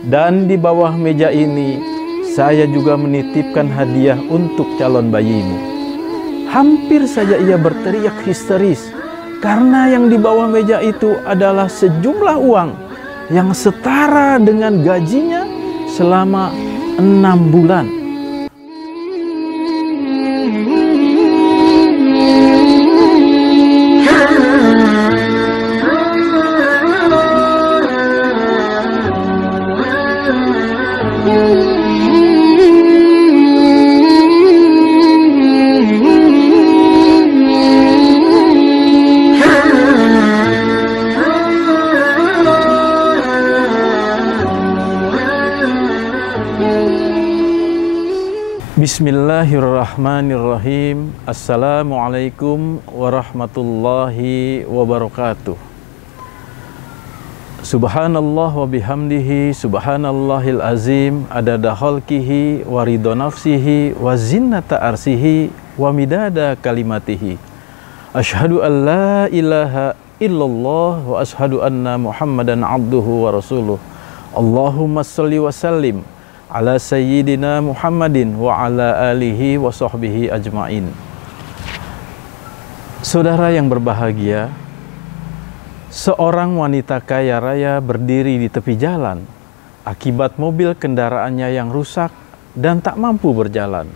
Dan di bawah meja ini saya juga menitipkan hadiah untuk calon bayimu. Hampir saja ia berteriak histeris karena yang di bawah meja itu adalah sejumlah uang yang setara dengan gajinya selama 6 bulan. Bismillahirrahmanirrahim. Assalamualaikum warahmatullahi wabarakatuh. Subhanallah wa bihamdihi, subhanallahil azim, adada khalqihi wa ridha nafsihi wa zinnata arsihi wa midada kalimatihi. Asyhadu an la ilaha illallah wa asyhadu anna Muhammadan abduhu wa rasuluh. Allahumma salli wa sallim ala sayyidina Muhammadin wa ala alihi wa sahbihi ajma'in. Saudara yang berbahagia, seorang wanita kaya raya berdiri di tepi jalan akibat mobil kendaraannya yang rusak dan tak mampu berjalan.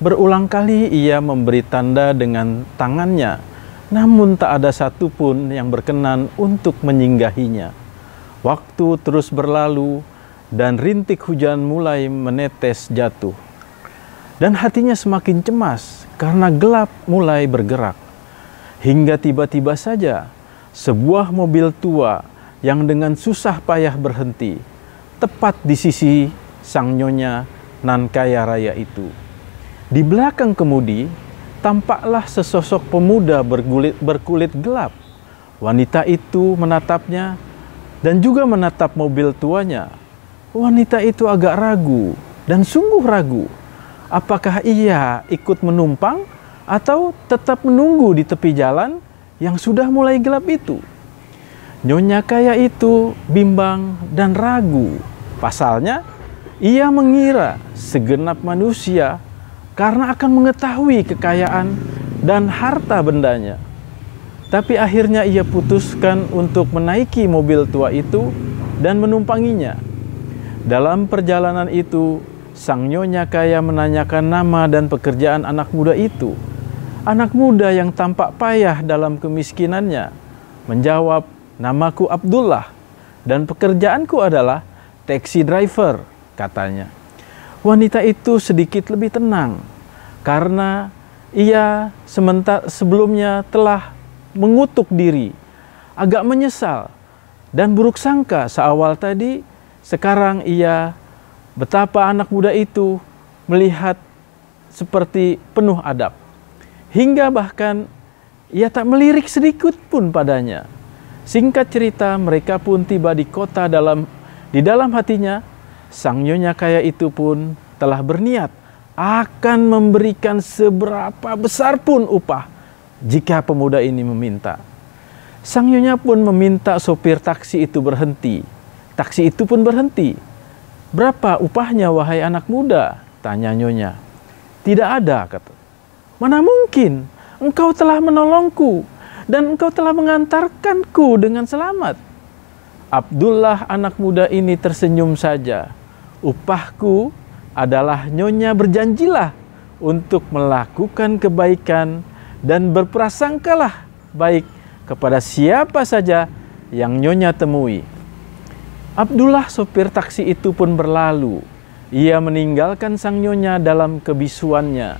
Berulang kali ia memberi tanda dengan tangannya, namun tak ada satupun yang berkenan untuk menyinggahinya. Waktu terus berlalu dan rintik hujan mulai menetes jatuh. Dan hatinya semakin cemas karena gelap mulai bergerak. Hingga tiba-tiba saja sebuah mobil tua yang dengan susah payah berhenti tepat di sisi sang nyonya nan kaya raya itu. Di belakang kemudi tampaklah sesosok pemuda berkulit gelap. Wanita itu menatapnya dan juga menatap mobil tuanya. Wanita itu agak ragu dan sungguh ragu. Apakah ia ikut menumpang atau tetap menunggu di tepi jalan yang sudah mulai gelap itu? Nyonya kaya itu bimbang dan ragu. Pasalnya, ia mengira segenap manusia karena akan mengetahui kekayaan dan harta bendanya. Tapi akhirnya ia putuskan untuk menaiki mobil tua itu dan menumpanginya. Dalam perjalanan itu, sang nyonya kaya menanyakan nama dan pekerjaan anak muda itu. Anak muda yang tampak payah dalam kemiskinannya menjawab, "Namaku Abdullah dan pekerjaanku adalah taxi driver," katanya. Wanita itu sedikit lebih tenang karena ia sebelumnya telah mengutuk diri, agak menyesal dan buruk sangka seawal tadi. Sekarang ia betapa anak muda itu melihat seperti penuh adab. Hingga bahkan ia tak melirik sedikit pun padanya. Singkat cerita, mereka pun tiba di kota. Di dalam hatinya, sang nyonya kaya itu pun telah berniat akan memberikan seberapa besar pun upah jika pemuda ini meminta. Sang nyonya pun meminta sopir taksi itu berhenti. Taksi itu pun berhenti. "Berapa upahnya wahai anak muda?" tanya nyonya. "Tidak ada," kata. "Mana mungkin, engkau telah menolongku dan engkau telah mengantarkanku dengan selamat." Abdullah anak muda ini tersenyum saja. "Upahku adalah nyonya berjanjilah untuk melakukan kebaikan dan berprasangkalah baik kepada siapa saja yang nyonya temui." Abdullah sopir taksi itu pun berlalu. Ia meninggalkan sang nyonya dalam kebisuannya.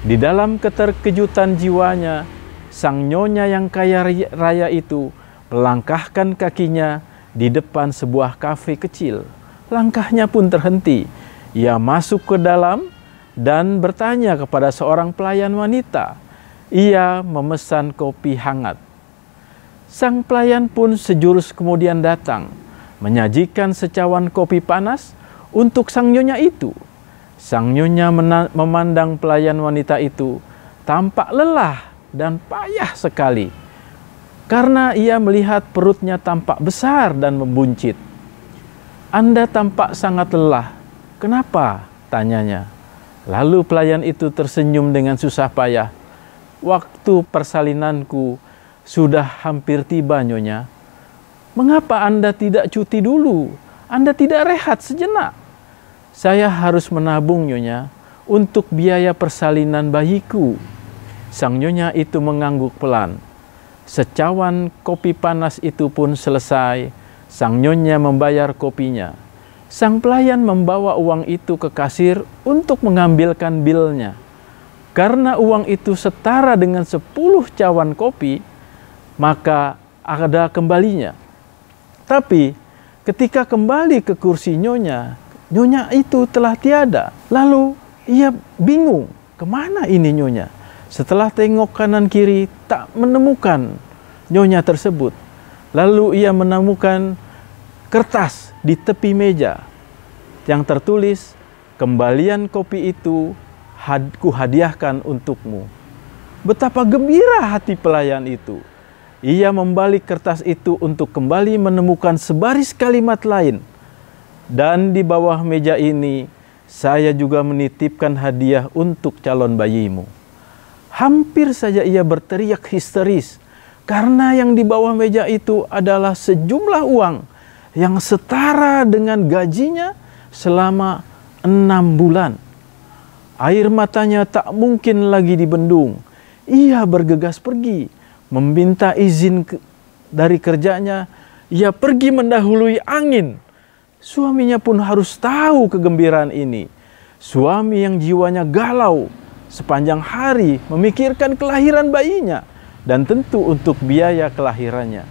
Di dalam keterkejutan jiwanya, sang nyonya yang kaya raya itu melangkahkan kakinya di depan sebuah kafe kecil. Langkahnya pun terhenti. Ia masuk ke dalam dan bertanya kepada seorang pelayan wanita. Ia memesan kopi hangat. Sang pelayan pun sejurus kemudian datang, menyajikan secawan kopi panas untuk sang nyonya itu. Sang nyonya memandang pelayan wanita itu tampak lelah dan payah sekali karena ia melihat perutnya tampak besar dan membuncit. Anda tampak sangat lelah. Kenapa? Tanyanya. Lalu pelayan itu tersenyum dengan susah payah. Waktu persalinanku sudah hampir tiba, Nyonya. Mengapa Anda tidak cuti dulu? Anda tidak rehat sejenak? Saya harus menabung, Nyonya, untuk biaya persalinan bayiku. Sang Nyonya itu mengangguk pelan. Secawan kopi panas itu pun selesai. Sang Nyonya membayar kopinya. Sang pelayan membawa uang itu ke kasir untuk mengambilkan bilnya. Karena uang itu setara dengan 10 cawan kopi, maka ada kembalinya. Tapi ketika kembali ke kursi Nyonya, Nyonya itu telah tiada. Lalu ia bingung, kemana ini Nyonya? Setelah tengok kanan kiri, tak menemukan Nyonya tersebut. Lalu ia menemukan kertas di tepi meja yang tertulis, kembalian kopi itu kuhadiahkan untukmu. Betapa gembira hati pelayan itu. Ia membalik kertas itu untuk kembali menemukan sebaris kalimat lain. Dan di bawah meja ini, saya juga menitipkan hadiah untuk calon bayimu. Hampir saja ia berteriak histeris, karena yang di bawah meja itu adalah sejumlah uang yang setara dengan gajinya selama 6 bulan. Air matanya tak mungkin lagi dibendung. Ia bergegas pergi, meminta izin dari kerjanya. Ia pergi mendahului angin. Suaminya pun harus tahu kegembiraan ini. Suami yang jiwanya galau sepanjang hari memikirkan kelahiran bayinya dan tentu untuk biaya kelahirannya.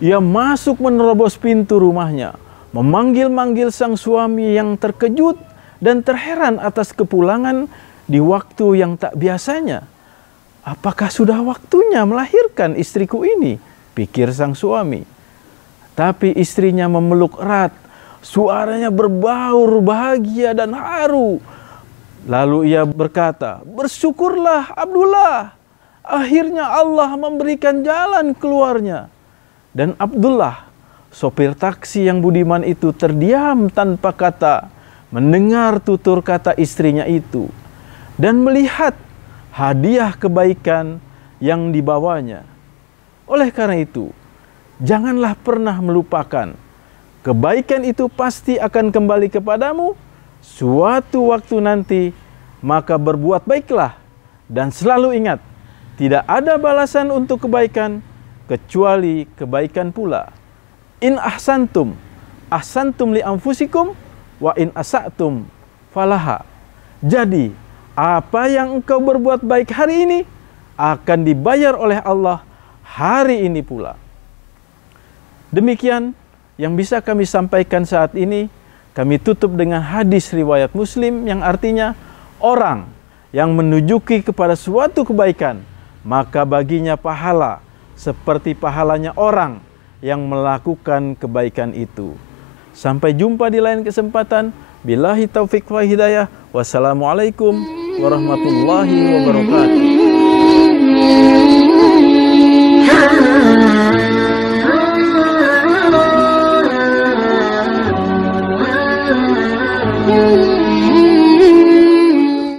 Ia masuk menerobos pintu rumahnya, memanggil-manggil sang suami yang terkejut dan terheran atas kepulangan di waktu yang tak biasanya. Apakah sudah waktunya melahirkan istriku ini? Pikir sang suami. Tapi istrinya memeluk erat, suaranya berbaur bahagia dan haru. Lalu ia berkata, bersyukurlah Abdullah, akhirnya Allah memberikan jalan keluarnya. Dan Abdullah, sopir taksi yang budiman itu terdiam tanpa kata, mendengar tutur kata istrinya itu, dan melihat hadiah kebaikan yang dibawanya. Oleh karena itu, janganlah pernah melupakan, kebaikan itu pasti akan kembali kepadamu suatu waktu nanti, maka berbuat baiklah, dan selalu ingat, tidak ada balasan untuk kebaikan, kecuali kebaikan pula. In ahsantum, ahsantum li anfusikum, wa in asa'tum falaha. Jadi, apa yang engkau berbuat baik hari ini, akan dibayar oleh Allah hari ini pula. Demikian yang bisa kami sampaikan saat ini. Kami tutup dengan hadis riwayat Muslim yang artinya, orang yang menunjuki kepada suatu kebaikan, maka baginya pahala seperti pahalanya orang yang melakukan kebaikan itu. Sampai jumpa di lain kesempatan. Billahi taufiq wa hidayah. Wassalamualaikum warahmatullahi wabarakatuh.